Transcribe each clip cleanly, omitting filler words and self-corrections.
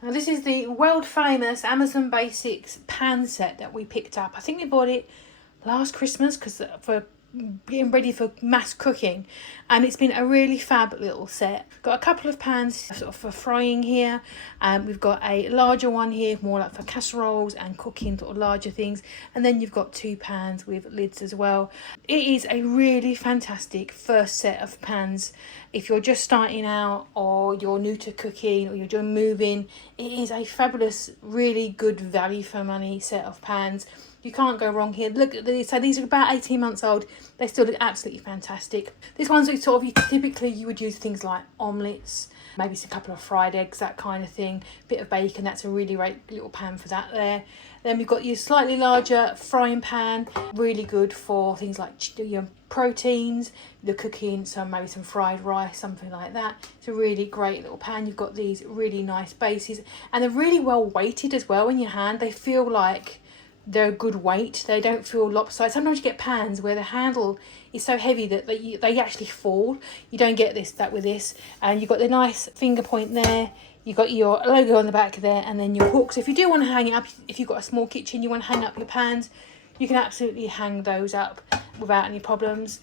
Now this is the world famous Amazon Basics pan set that we picked up. I think we bought it last Christmas because for getting ready for mass cooking, and it's been a really fab little set. Got a couple of pans sort of for frying here, and we've got a larger one here more like for casseroles and cooking sort of larger things, and then you've got 2 pans with lids as well. It is a really fantastic first set of pans if you're just starting out or you're new to cooking or you're just moving. It is a fabulous, really good value for money set of pans. You can't go wrong here. Look at these. So these are about 18 months old. They still look absolutely fantastic. This one's sort of, typically you would use things like omelettes, maybe a couple of fried eggs, that kind of thing. Bit of bacon, that's a really great little pan for that there. Then we've got your slightly larger frying pan, really good for things like your proteins, the cooking, maybe some fried rice, something like that. It's a really great little pan. You've got these really nice bases, and they're really well weighted as well in your hand. They feel like they're a good weight. They don't feel lopsided. Sometimes you get pans where the handle is so heavy that they actually fall. You don't get that with this. And you've got the nice finger point there. You've got your logo on the back there, and then your hook. So if you do want to hang it up, if you've got a small kitchen, you want to hang up your pans, you can absolutely hang those up without any problems.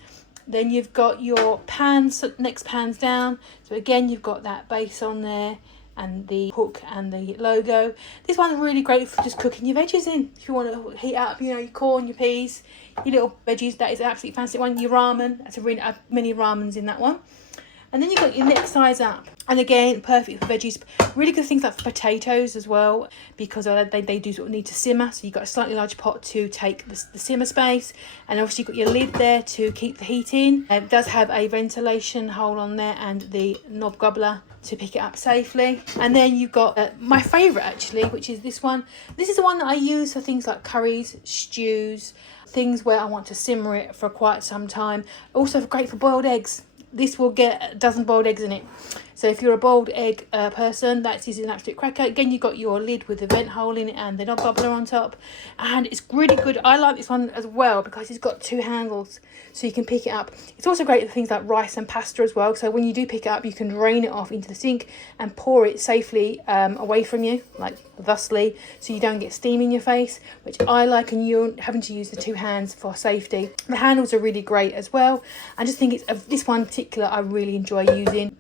Then you've got your pans, next pans down. So again, you've got that base on there, and the hook and the logo. This one's really great for just cooking your veggies in. If you want to heat up, your corn, your peas, your little veggies, that is an absolutely fancy one. Your ramen, that's a really mini ramens in that one. And then you've got your next size up. And again, perfect for veggies. Really good things like for potatoes as well, because they do sort of need to simmer. So you've got a slightly larger pot to take the simmer space. And obviously you've got your lid there to keep the heat in. It does have a ventilation hole on there and the knob gobbler to pick it up safely. And then you've got my favourite actually, which is this one. This is the one that I use for things like curries, stews, things where I want to simmer it for quite some time. Also great for boiled eggs. This will get a dozen boiled eggs in it. So if you're a boiled egg person, this is an absolute cracker. Again, you've got your lid with the vent hole in it and the knob gobbler on top. And it's really good. I like this one as well because it's got 2 handles, so you can pick it up. It's also great for things like rice and pasta as well. So when you do pick it up, you can drain it off into the sink and pour it safely away from you, like thusly, so you don't get steam in your face, which I like, and you're having to use the 2 hands for safety. The handles are really great as well. I just think this one in particular I really enjoy using.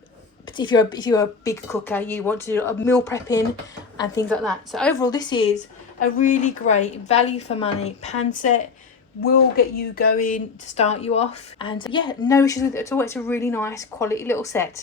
If you're a big cooker, you want to do a meal prepping and things like that. So overall, this is a really great value for money pan set. Will get you going to start you off, and yeah, no issues with it at all. It's a really nice quality little set.